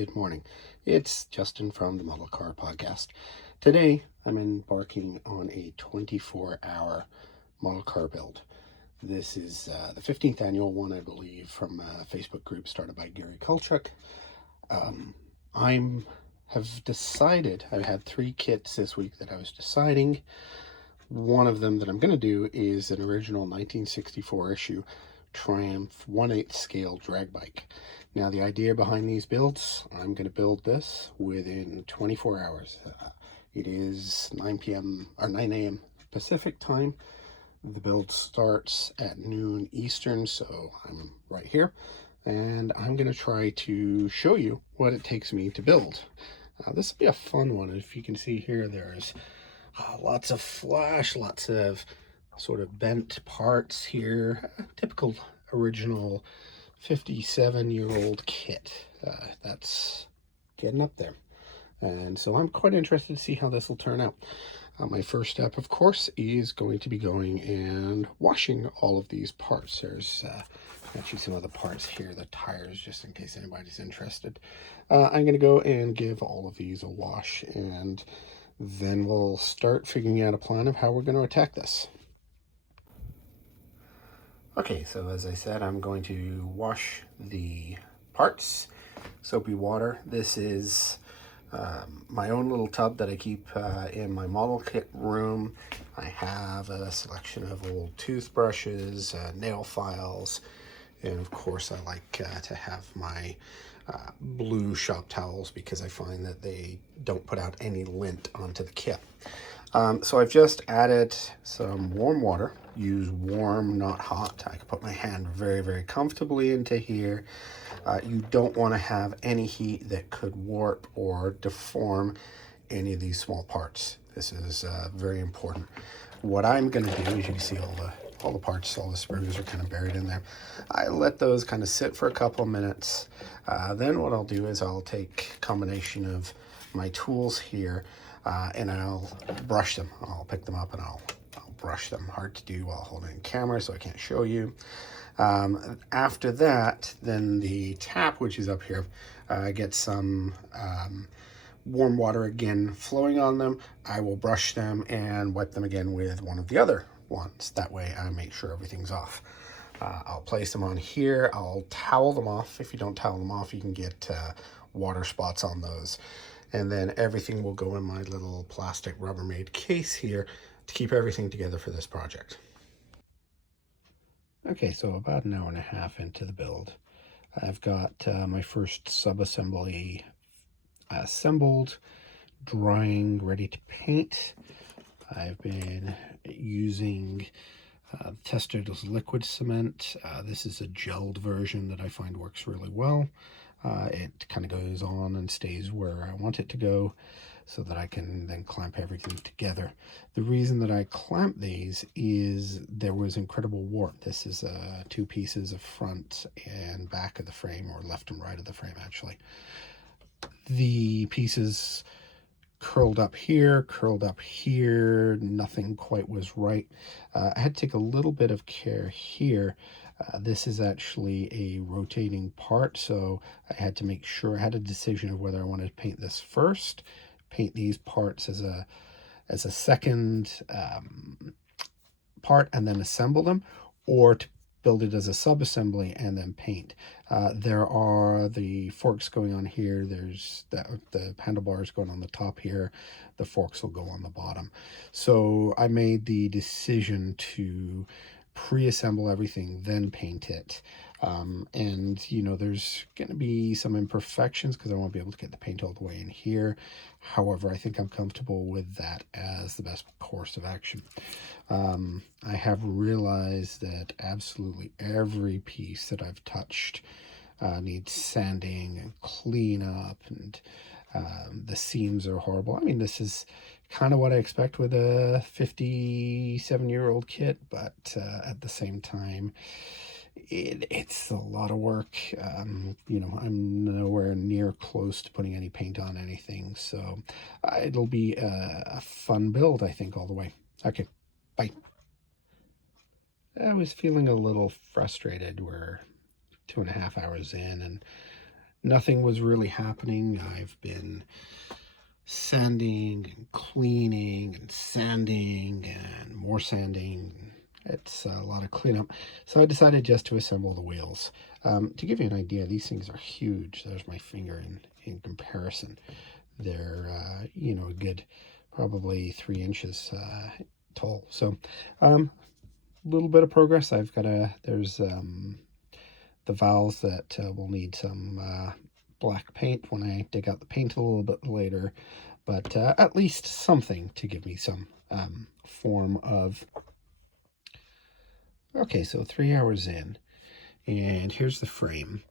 good morning. It's Justin from the Model Car Podcast. Today, I'm embarking on a 24-hour model car build. This is the 15th annual one, I believe, from a Facebook group started by Gary Kulchuk. I have decided, I've had 3 kits this week that I was deciding. One of them that I'm going to do is an original 1964 issue Triumph 1/8 scale drag bike. Now, the idea behind these builds, I'm going to build this within 24 hours. It is 9 p.m. or 9 a.m. Pacific time. The build starts at noon Eastern, so I'm right here. And I'm going to try to show you what it takes me to build. This will be a fun one. If you can see here, there's lots of flash, lots of sort of bent parts here. Typical original 57-year-old kit. That's getting up there. And so I'm quite interested to see how this will turn out. My first step, of course, is going to be going and washing all of these parts. There's actually some of the parts here, the tires, just in case anybody's interested. I'm going to go and give all of these a wash, and then we'll start figuring out a plan of how we're going to attack this. Okay, so as I said, I'm going to wash the parts. Soapy water. This is my own little tub that I keep in my model kit room. I have a selection of old toothbrushes, nail files, and of course I like to have my blue shop towels because I find that they don't put out any lint onto the kit. So I've just added some warm water. Use warm, not hot. I can put my hand very, very comfortably into here. You don't want to have any heat that could warp or deform any of these small parts. This is very important. What I'm going to do, as you can see, all the parts, all the sprues are kind of buried in there. I let those kind of sit for a couple of minutes. Then what I'll do is I'll take a combination of my tools here and I'll brush them. I'll pick them up and I'll brush them. Hard to do while holding camera, so I can't show you. After that, then the tap, which is up here, gets some warm water again flowing on them. I will brush them and wipe them again with one of the other ones. That way I make sure everything's off. I'll place them on here. I'll towel them off. If you don't towel them off, you can get water spots on those. And then everything will go in my little plastic Rubbermaid case here to keep everything together for this project. Okay, so about an hour and a half into the build, I've got my first sub-assembly assembled, drying, ready to paint. I've been using tested as liquid cement. This is a gelled version that I find works really well. It kind of goes on and stays where I want it to go so that I can then clamp everything together. The reason that I clamp these is there was incredible warp. This is 2 pieces of front and back of the frame, or left and right of the frame actually. The pieces curled up here, nothing quite was right. I had to take a little bit of care here. This is actually a rotating part, so I had to make sure I had a decision of whether I wanted to paint this first, paint these parts as a second part and then assemble them, or to build it as a sub-assembly and then paint. There are the forks going on here. There's the handlebars going on the top here. The forks will go on the bottom. So I made the decision to pre-assemble everything, then paint it. And you know, there's going to be some imperfections because I won't be able to get the paint all the way in here. However, I think I'm comfortable with that as the best course of action. I have realized that absolutely every piece that I've touched needs sanding and cleanup, and the seams are horrible. I mean, this is kind of what I expect with a 57-year-old kit, but at the same time, it's a lot of work. You know, I'm nowhere near close to putting any paint on anything, so it'll be a fun build, I think, all the way. Okay, bye. I was feeling a little frustrated. We're 2.5 hours in, and nothing was really happening. I've been sanding and cleaning and sanding and more sanding. It's a lot of cleanup. So I decided just to assemble the wheels. To give you an idea, these things are huge. There's my finger in comparison. They're, you know, a good probably 3 inches tall. So a little bit of progress. I've got there's the valves that will need some black paint when I dig out the paint a little bit later, but at least something to give me some form of. Okay, so 3 hours in, and here's the frame.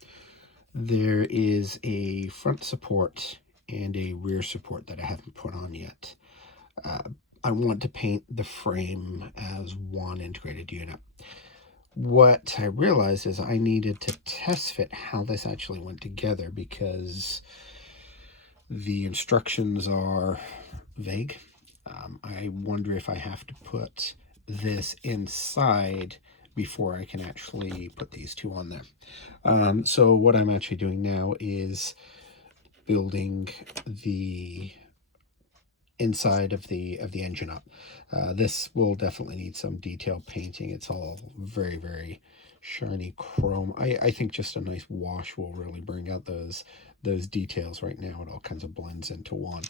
There is a front support and a rear support that I haven't put on yet. I want to paint the frame as one integrated unit. What I realized is I needed to test fit how this actually went together, because the instructions are vague. I wonder if I have to put this inside before I can actually put these two on there. So what I'm actually doing now is building the inside of the engine up. This will definitely need some detail painting. It's all very, very shiny chrome. I think just a nice wash will really bring out those details. Right now it all kinds of blends into one.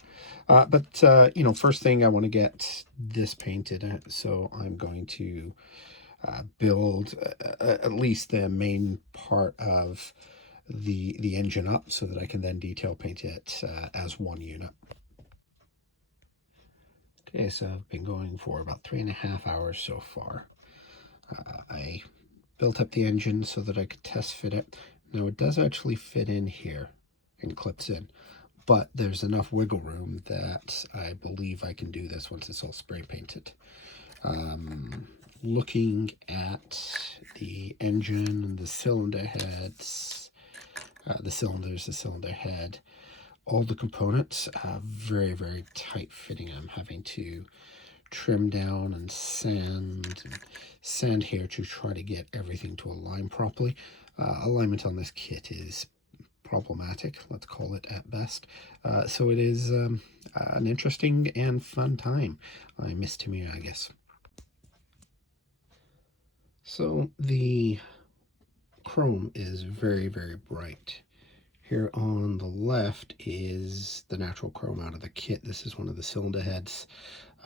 But you know, first thing, I want to get this painted, so I'm going to build at least the main part of the engine up, so that I can then detail paint it as one unit. Okay, so I've been going for about 3.5 hours so far. I built up the engine so that I could test fit it. Now it does actually fit in here and clips in, but there's enough wiggle room that I believe I can do this once it's all spray painted. Looking at the engine and the cylinder heads, the cylinders, the cylinder head, all the components are very, very tight fitting. I'm having to trim down and sand here to try to get everything to align properly. Alignment on this kit is problematic, let's call it, at best. So it is an interesting and fun time. I miss Tamiya, I guess. So the chrome is very, very bright. Here on the left is the natural chrome out of the kit. This is one of the cylinder heads.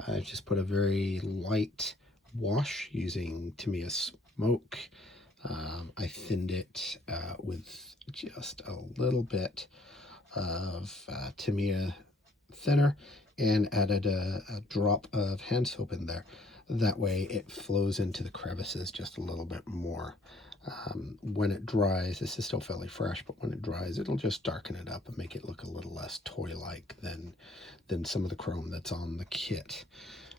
I just put a very light wash using Tamiya Smoke. I thinned it with just a little bit of Tamiya thinner, and added a drop of hand soap in there. That way it flows into the crevices just a little bit more. When it dries, this is still fairly fresh, but when it dries, it'll just darken it up and make it look a little less toy-like than some of the chrome that's on the kit.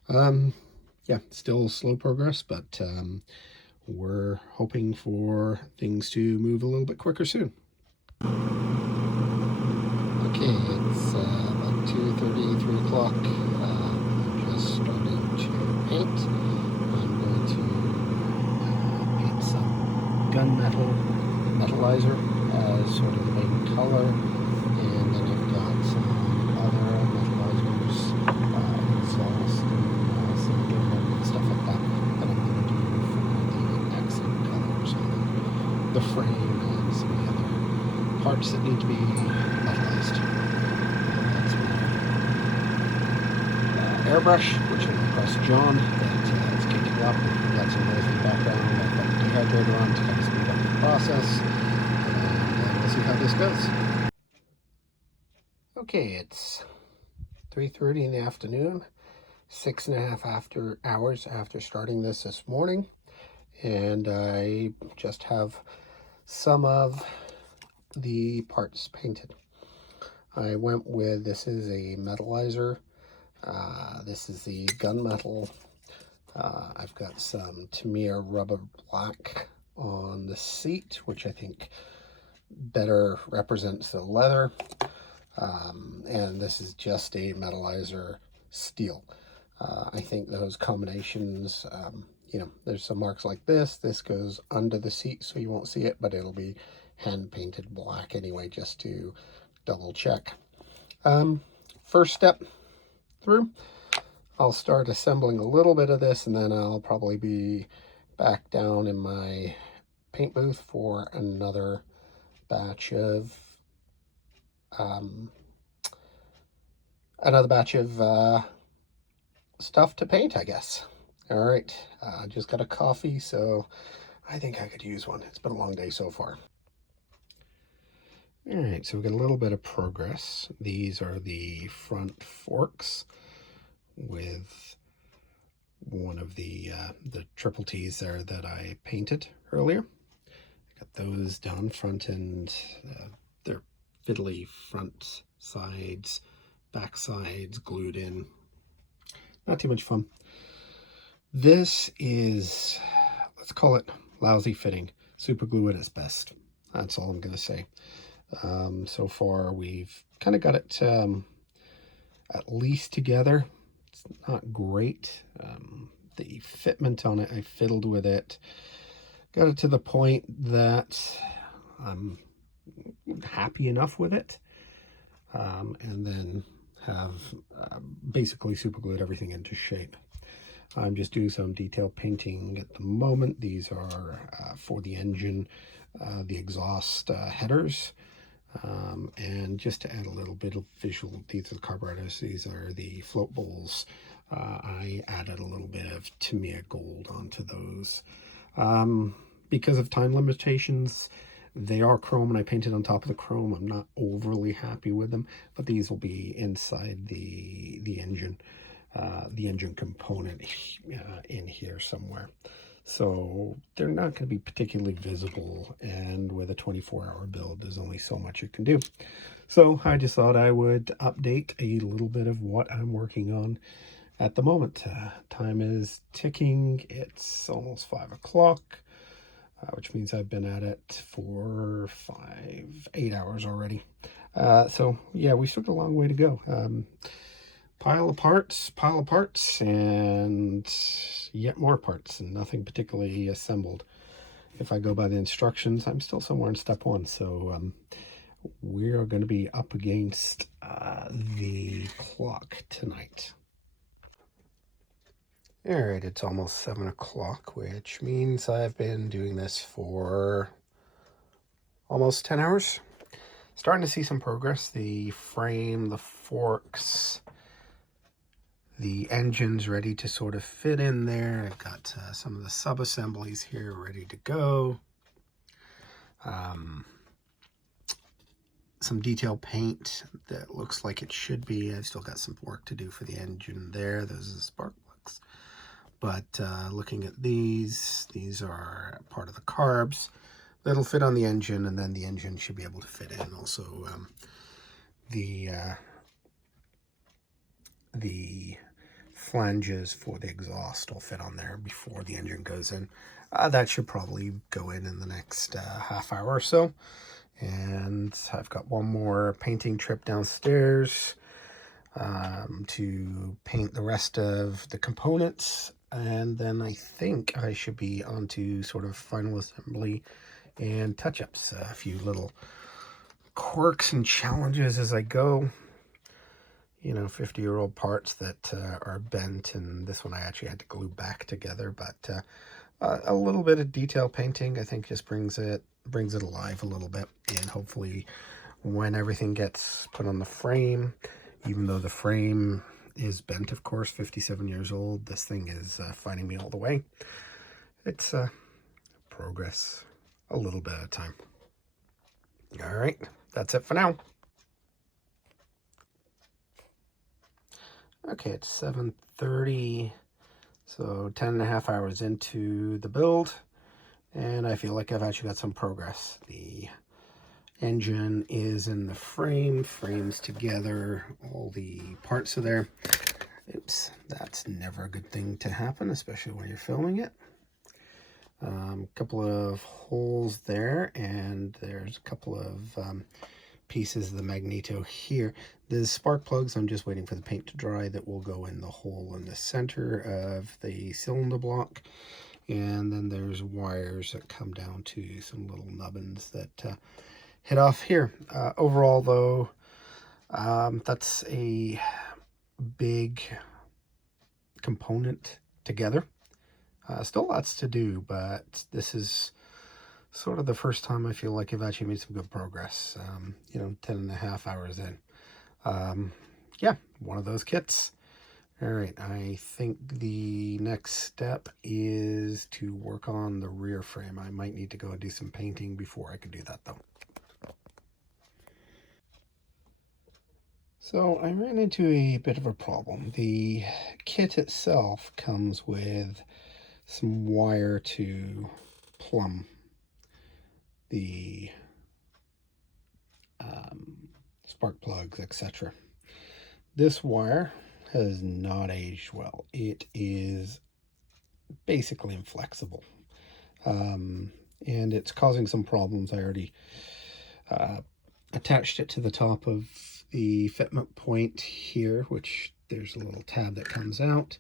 Yeah, still slow progress, but we're hoping for things to move a little bit quicker soon. Okay, it's about 2:30, 3 o'clock. I'm just starting to paint. I'm going to paint some gunmetal metallizer as sort of the main color, and then I've got some other metallizers, exhaust, and some gimbal and stuff like that that I'm going to do for the accent colors on the frame and some of the other parts that need to be metallized. That's my airbrush, which I request John, that it's kicking up. We've got some noise in the background. I've got the dehydrator on to kind of speed up the process, and we'll see how this goes. Okay, it's 3:30 in the afternoon, 6.5 hours after starting this morning, and I just have some of the parts painted. I went with, this is a metallizer, this is the gunmetal. I've got some Tamiya rubber black on the seat, which I think better represents the leather, and this is just a metallizer steel. I think those combinations, you know, there's some marks like this goes under the seat so you won't see it, but it'll be hand painted black anyway, just to double check. First step through, I'll start assembling a little bit of this, and then I'll probably be back down in my paint booth for another batch of stuff to paint, I guess. All right, just got a coffee, so I think I could use one. It's been a long day so far. All right, so we've got a little bit of progress. These are the front forks with one of the triple T's there that I painted earlier. Got those down, front end. They're fiddly front sides, back sides glued in. Not too much fun. This is, let's call it lousy fitting. Super glue at its best. That's all I'm going to say. So far, we've kind of got it at least together. It's not great. The fitment on it, I fiddled with it. Got it to the point that I'm happy enough with it. And then have basically super glued everything into shape. I'm just doing some detail painting at the moment. These are for the engine, the exhaust headers, and just to add a little bit of visual, these are the carburetors, these are the float bowls. I added a little bit of Tamiya gold onto those. Because of time limitations, they are chrome, and I painted on top of the chrome. I'm not overly happy with them, but these will be inside the engine component in here somewhere. So they're not going to be particularly visible, and with a 24-hour build, there's only so much you can do. So I just thought I would update a little bit of what I'm working on at the moment. Time is ticking. It's almost 5 o'clock. Which means I've been at it for 8 hours already. So yeah, we still got a long way to go. Pile of parts, and yet more parts, and nothing particularly assembled. If I go by the instructions, I'm still somewhere in step 1. So we are going to be up against the clock tonight. All right, it's almost 7 o'clock, which means I've been doing this for almost 10 hours. Starting to see some progress. The frame, the forks, the engine's ready to sort of fit in there. I've got some of the sub-assemblies here ready to go. Some detail paint that looks like it should be. I've still got some work to do for the engine there. Those are the spark plugs. But looking at these are part of the carbs that'll fit on the engine, and then the engine should be able to fit in. Also, the flanges for the exhaust will fit on there before the engine goes in. That should probably go in the next half hour or so. And I've got one more painting trip downstairs to paint the rest of the components. And then I think I should be on to sort of final assembly and touch-ups. A few little quirks and challenges as I go. You know, 50-year-old parts that are bent, and this one I actually had to glue back together. But a little bit of detail painting, I think, just brings it alive a little bit. And hopefully when everything gets put on the frame, even though the frame is bent, of course, 57 years old, this thing is fighting me all the way. It's progress, a little bit at a time. All right, that's it for now. Okay, it's 7:30, so 10.5 hours into the build, and I feel like I've actually got some progress. The engine is in the frame's together, all the parts are there. Oops, that's never a good thing to happen, especially when you're filming it. A couple of holes there, and there's a couple of pieces of the magneto here. The spark plugs, I'm just waiting for the paint to dry, that will go in the hole in the center of the cylinder block. And then there's wires that come down to some little nubbins that hit off here. Overall, though, that's a big component together. Still lots to do, but this is sort of the first time I feel like I've actually made some good progress. 10.5 hours in. Yeah, one of those kits. All right, I think the next step is to work on the rear frame. I might need to go and do some painting before I can do that, though. So I ran into a bit of a problem. The kit itself comes with some wire to plumb the spark plugs, etc. This wire has not aged well. It is basically inflexible, and it's causing some problems. I already attached it to the top of the fitment point here, which there's a little tab that comes out,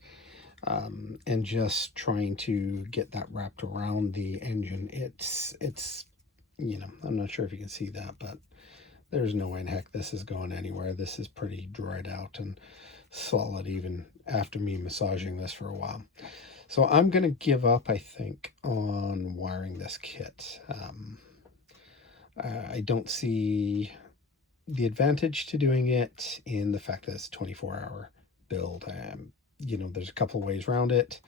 and just trying to get that wrapped around the engine. It's I'm not sure if you can see that, but there's no way in heck this is going anywhere. This is pretty dried out and solid even after me massaging this for a while. So I'm going to give up, I think, on wiring this kit. I don't see the advantage to doing it in the fact that it's a 24-hour build. There's a couple of ways around it,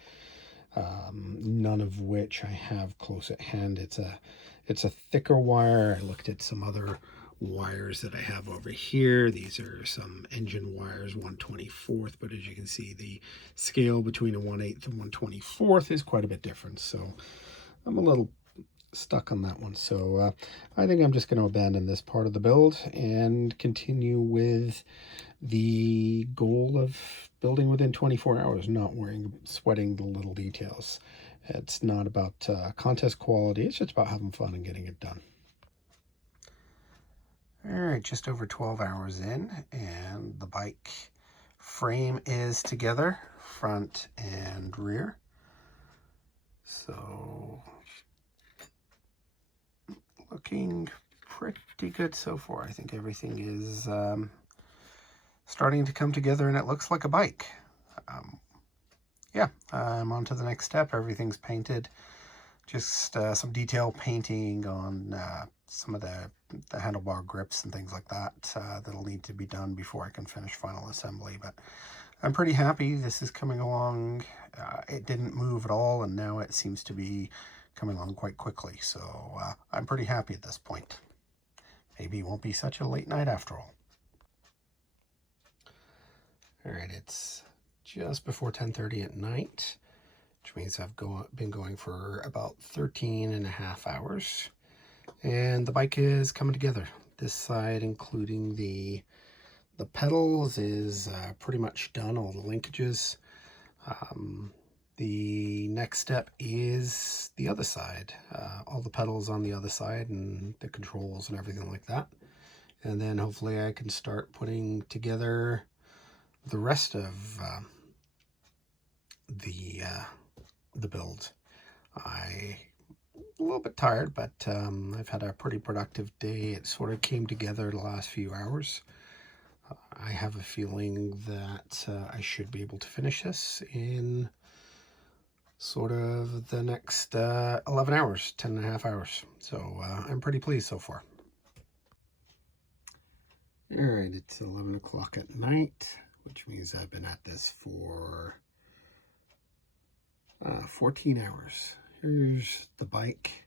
none of which I have close at hand. It's a thicker wire. I looked at some other wires that I have over here. These are some engine wires, 1/24th, but as you can see, the scale between a 1/8 and 1/24th is quite a bit different. So I'm a little stuck on that one. So I think I'm just going to abandon this part of the build and continue with the goal of building within 24 hours, not sweating the little details. It's not about contest quality. It's just about having fun and getting it done. All right, just over 12 hours in, and the bike frame is together, front and rear. So looking pretty good so far. I think everything is starting to come together, and it looks like a bike. Yeah, I'm on to the next step. Everything's painted. Just some detail painting on some of the handlebar grips and things like that that'll need to be done before I can finish final assembly. But I'm pretty happy. This is coming along. It didn't move at all, and now it seems to be coming along quite quickly. So I'm pretty happy at this point. Maybe it won't be such a late night after all. All right, it's just before 10:30 at night, which means I've been going for about 13.5 hours. And the bike is coming together. This side, including the pedals, is pretty much done, all the linkages. The next step is the other side, all the pedals on the other side and the controls and everything like that. And then hopefully I can start putting together the rest of the build. I'm a little bit tired, but I've had a pretty productive day. It sort of came together the last few hours. I have a feeling that I should be able to finish this in sort of the next 11 hours, 10.5 hours. So I'm pretty pleased so far. All right, it's 11 o'clock at night, which means I've been at this for 14 hours. Here's the bike.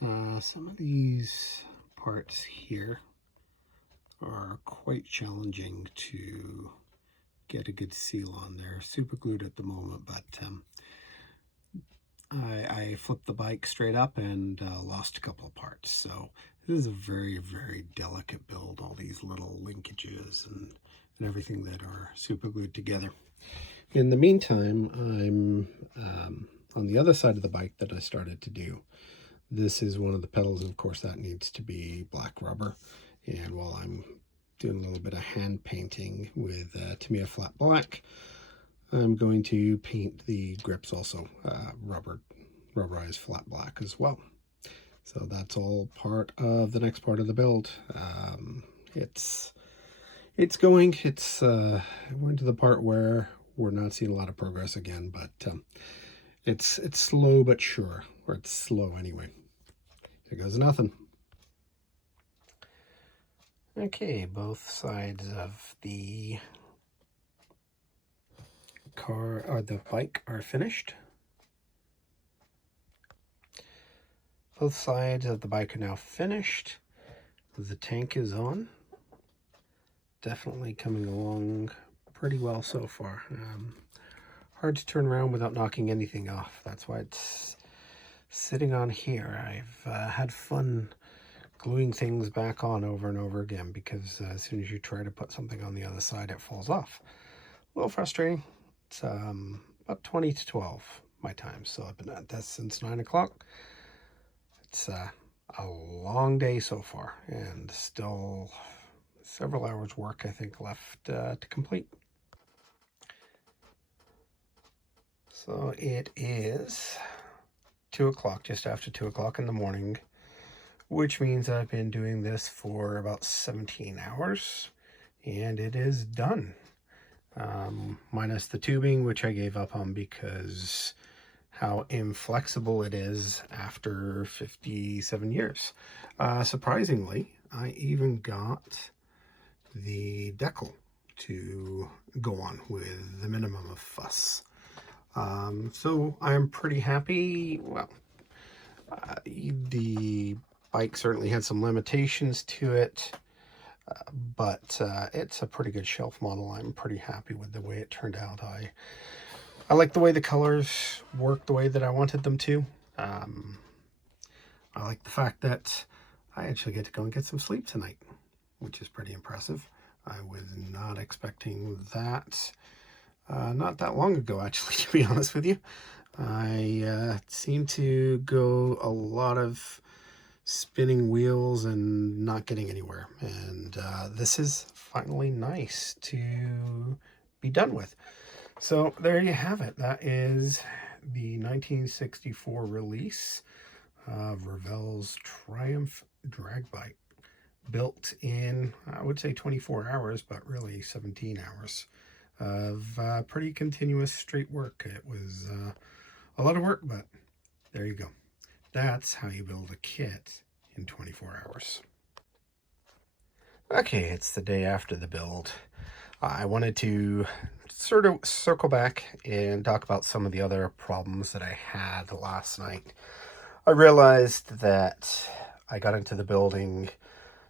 Some of these parts here are quite challenging to get a good seal on. They're super glued at the moment, but I flipped the bike straight up and lost a couple of parts. So this is a very, very delicate build, all these little linkages and everything that are super glued together. In the meantime, I'm on the other side of the bike that I started to do. This is one of the pedals, and of course that needs to be black rubber. And while I'm doing a little bit of hand painting with Tamiya Flat Black, I'm going to paint the grips also rubber rubberized flat black as well. So that's all part of the next part of the build. It's going. We're into the part where we're not seeing a lot of progress again, but it's slow but sure, or it's slow anyway. Here goes nothing. Okay, both sides of the car or the bike are finished. Both sides of the bike are now finished. The tank is on. Definitely coming along pretty well so far. Hard to turn around without knocking anything off. That's why it's sitting on here. I've had fun gluing things back on over and over again, because as soon as you try to put something on the other side, it falls off. A little frustrating. It's about 20 to 12 my time, so I've been at this since 9 o'clock. It's a long day so far, and still several hours work, I think, left to complete. So it is 2 o'clock, just after 2 o'clock in the morning, which means I've been doing this for about 17 hours, and it is done. Minus the tubing, which I gave up on because how inflexible it is after 57 years. Surprisingly, I even got the decal to go on with the minimum of fuss. So I'm pretty happy. Well, the bike certainly had some limitations to it, but it's a pretty good shelf model. I'm pretty happy with the way it turned out. I like the way the colors work the way that I wanted them to. I like the fact that I actually get to go and get some sleep tonight, which is pretty impressive. I was not expecting that. Not that long ago, actually, to be honest with you. I seemed to go a lot of spinning wheels and not getting anywhere. And this is finally nice to be done with. So there you have it. That is the 1964 release of Revell's Triumph Drag Bike. Built in, I would say 24 hours, but really 17 hours of pretty continuous straight work. It was a lot of work, but there you go. That's how you build a kit in 24 hours. Okay, it's the day after the build. I wanted to sort of circle back and talk about some of the other problems that I had last night. I realized that I got into the building,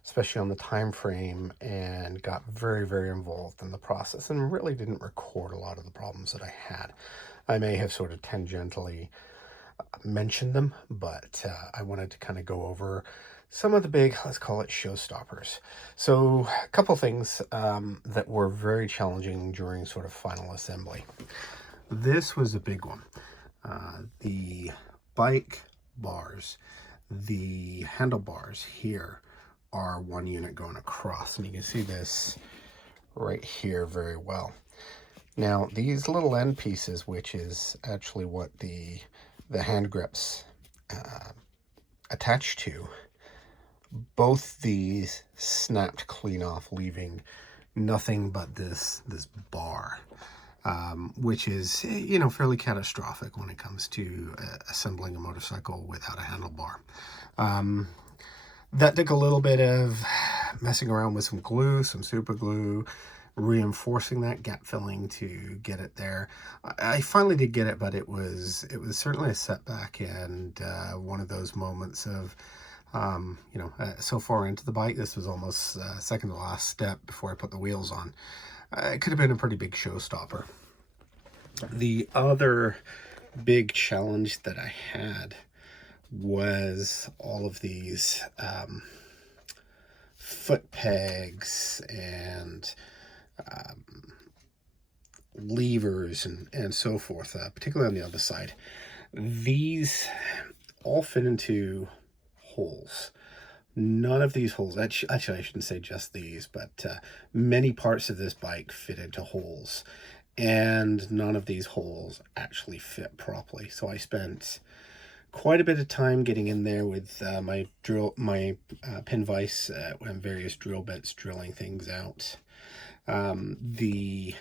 especially on the time frame, and got very, very involved in the process and really didn't record a lot of the problems that I had. I may have sort of tangentially mentioned them, but I wanted to kind of go over some of the big, let's call it showstoppers. So a couple things that were very challenging during sort of final assembly. This was a big one. The bike bars, the handlebars here are one unit going across, and you can see this right here very well. Now these little end pieces, which is actually what the hand grips attach to, both these snapped clean off, leaving nothing but this bar, which is, you know, fairly catastrophic when it comes to assembling a motorcycle without a handlebar. That took a little bit of messing around with some glue, some super glue, reinforcing that, gap filling to get it there. I finally did get it, but it was certainly a setback, and one of those moments of you know, so far into the bike, this was almost second to last step before I put the wheels on. It could have been a pretty big showstopper. The other big challenge that I had was all of these foot pegs and levers and so forth, particularly on the other side. These all fit into holes. None of these holes, actually I shouldn't say just these, but many parts of this bike fit into holes, and none of these holes actually fit properly. So I spent quite a bit of time getting in there with my pin vise and various drill bits, drilling things out. The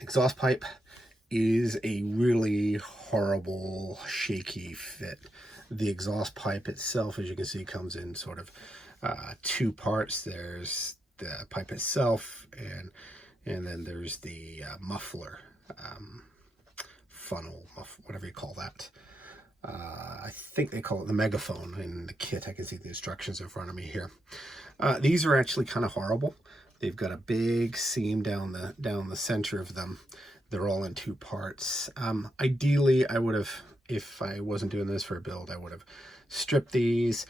exhaust pipe is a really horrible, shaky fit. The exhaust pipe itself, as you can see, comes in sort of two parts. There's the pipe itself, and then there's the muffler, funnel, whatever you call that. I think they call it the megaphone in the kit. I can see the instructions in front of me here. These are actually kind of horrible. They've got a big seam down the center of them. They're all in two parts. Ideally, I would have, if I wasn't doing this for a build, I would have stripped these,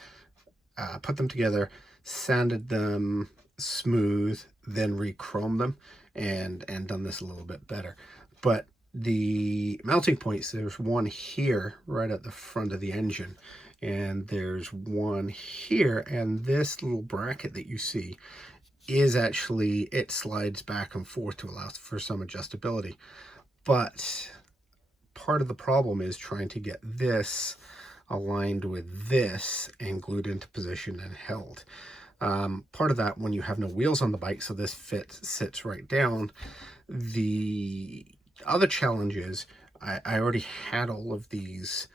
put them together, sanded them smooth, then re-chromed them, and done this a little bit better. But the mounting points, there's one here right at the front of the engine, and there's one here, and this little bracket that you see is actually, it slides back and forth to allow for some adjustability. But part of the problem is trying to get this aligned with this and glued into position and held. Part of that, when you have no wheels on the bike, so this sits right down. The other challenge is I already had all of these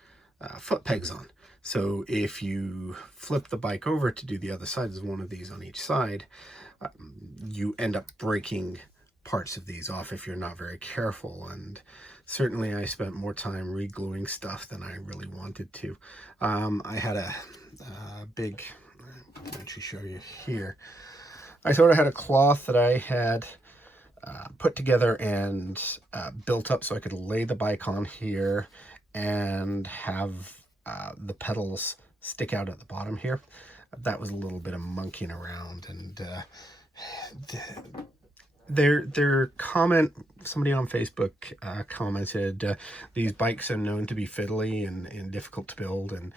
foot pegs on. So if you flip the bike over to do the other side, there's one of these on each side, you end up breaking parts of these off if you're not very careful. And certainly I spent more time re-gluing stuff than I really wanted to. I had a big, I'll actually show you here. I sort of had a cloth that I had put together and built up so I could lay the bike on here and have the pedals stick out at the bottom here. That was a little bit of monkeying around, and their comment, somebody on Facebook commented, these bikes are known to be fiddly and difficult to build, and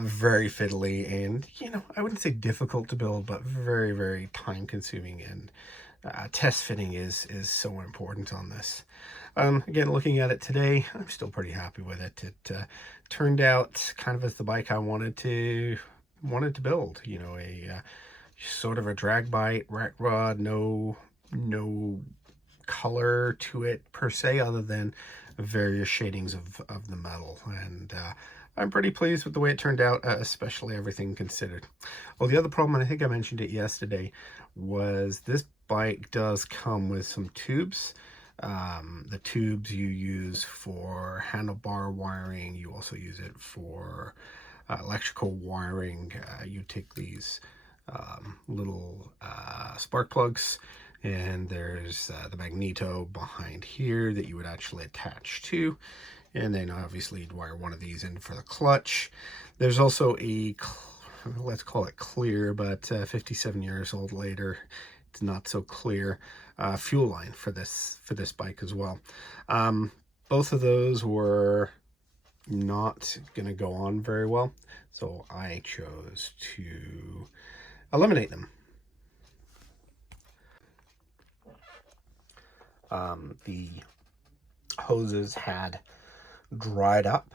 very fiddly, and you know, I wouldn't say difficult to build, but very, very time consuming, and test fitting is so important on this. Again, looking at it today, I'm still pretty happy with it. It turned out kind of as the bike I wanted to build. You know, a sort of a drag bike, rack rod, no color to it per se, other than various shadings of the metal, and I'm pretty pleased with the way it turned out, especially everything considered. Well, the other problem, and I think I mentioned it yesterday, was this bike does come with some tubes. The tubes you use for handlebar wiring, you also use it for electrical wiring. You take these little spark plugs, and there's the magneto behind here that you would actually attach to, and then obviously you'd wire one of these in for the clutch. There's also a, let's call it clear, but 57 years old later, it's not so clear, fuel line for this bike as well. Both of those were not going to go on very well, so I chose to eliminate them. The hoses had dried up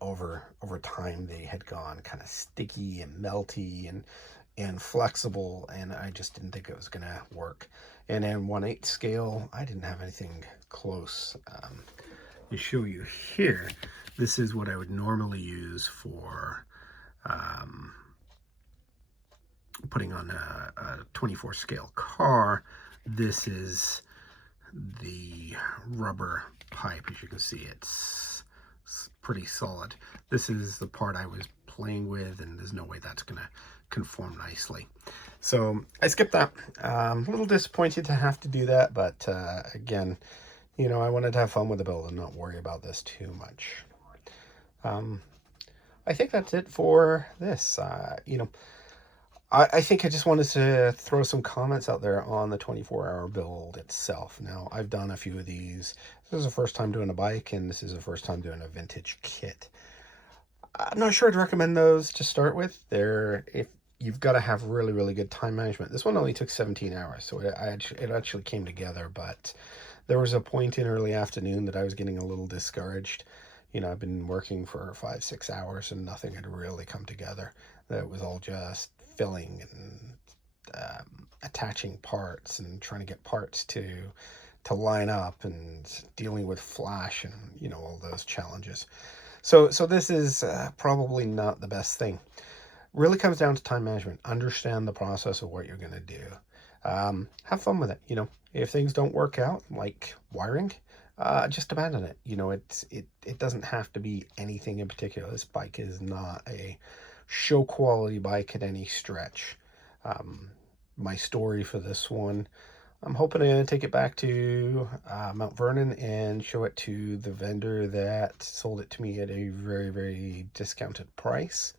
over time. They had gone kind of sticky and melty and flexible, and I just didn't think it was gonna work. And in 1/8 scale, I didn't have anything close. To show you here, this is what I would normally use for putting on a 24 scale car. This is the rubber pipe. As you can see, it's pretty solid. This is the part I was playing with, and there's no way that's gonna conform nicely, so I skipped that. A little disappointed to have to do that, but again, you know, I wanted to have fun with the build and not worry about this too much. I think that's it for this. You know, I think I just wanted to throw some comments out there on the 24-hour build itself. Now, I've done a few of these. This is the first time doing a bike, and this is the first time doing a vintage kit. I'm not sure I'd recommend those to start with. If you've got to have really, really good time management. This one only took 17 hours, so it actually came together, but there was a point in early afternoon that I was getting a little discouraged. You know, I've been working for 5-6 hours and nothing had really come together. That was all just filling and attaching parts and trying to get parts to line up and dealing with flash and, you know, all those challenges. So this is probably not the best thing. Really comes down to time management. Understand the process of what you're going to do. Have fun with it. You know, if things don't work out, like wiring, just abandon it. You know, it doesn't have to be anything in particular. This bike is not a show quality bike at any stretch. My story for this one, I'm hoping to take it back to Mount Vernon and show it to the vendor that sold it to me at a very, very discounted price,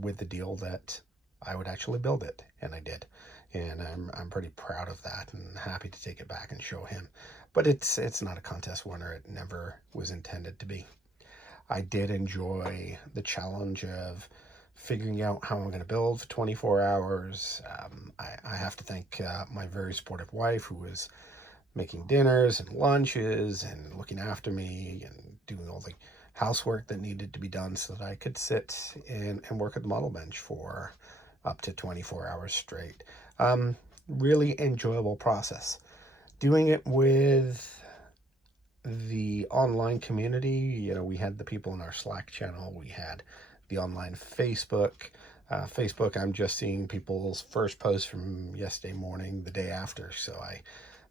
with the deal that I would actually build it, and I did. And I'm pretty proud of that and happy to take it back and show him. But it's not a contest winner. It never was intended to be. I did enjoy the challenge of figuring out how I'm going to build for 24 hours. I have to thank my very supportive wife, who was making dinners and lunches and looking after me and doing all the housework that needed to be done so that I could sit and work at the model bench for up to 24 hours straight. Really enjoyable process. Doing it with the online community, you know, we had the people in our Slack channel, we had the online Facebook. Facebook, I'm just seeing people's first post from yesterday morning, the day after. So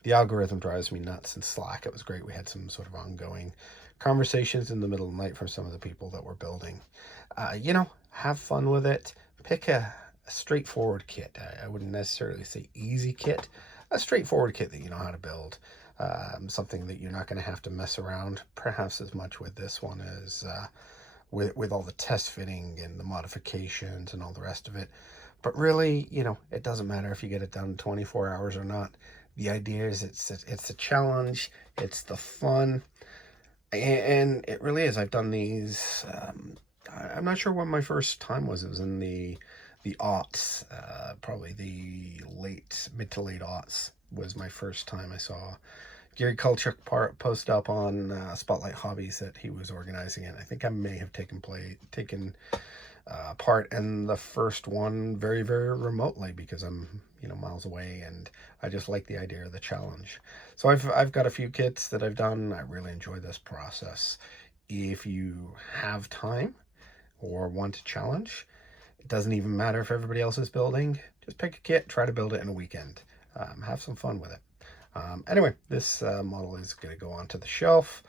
the algorithm drives me nuts in Slack. It was great. We had some sort of ongoing conversations in the middle of the night from some of the people that were building. You know, have fun with it. Pick a straightforward kit. I wouldn't necessarily say easy kit. A straightforward kit that you know how to build. Something that you're not going to have to mess around perhaps as much with this one as with all the test fitting and the modifications and all the rest of it. But really, you know, it doesn't matter if you get it done in 24 hours or not. The idea is it's a challenge, it's the fun, and it really is. I've done these. I'm not sure when my first time was. It was in the aughts, probably the mid to late aughts was my first time. I saw Gary Kulchuk post up on Spotlight Hobbies that he was organizing it. I think I may have taken part in the first one very, very remotely because I'm, you know, miles away, and I just like the idea of the challenge. So I've got a few kits that I've done. I really enjoy this process. If you have time or want to challenge, it doesn't even matter if everybody else is building. Just pick a kit, try to build it in a weekend. Have some fun with it. Anyway, this model is going to go onto the shelf.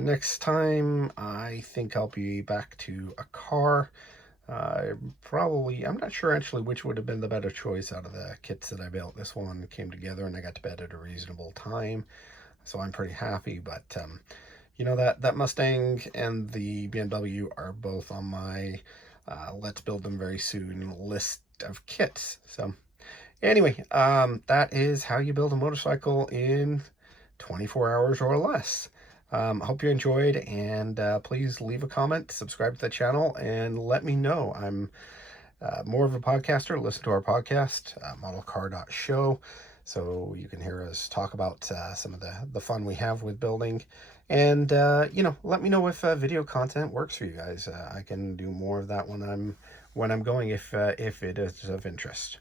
Next time, I think I'll be back to a car. I'm not sure actually which would have been the better choice out of the kits that I built. This one came together and I got to bed at a reasonable time, so I'm pretty happy. But you know, that Mustang and the BMW are both on my let's build them very soon list of kits. So anyway, that is how you build a motorcycle in 24 hours or less. Hope you enjoyed, and please leave a comment, subscribe to the channel, and let me know. I'm more of a podcaster. Listen to our podcast, modelcar.show, so you can hear us talk about some of the fun we have with building. And you know, let me know if video content works for you guys. I can do more of that when I'm going, if it is of interest.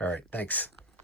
All right, thanks.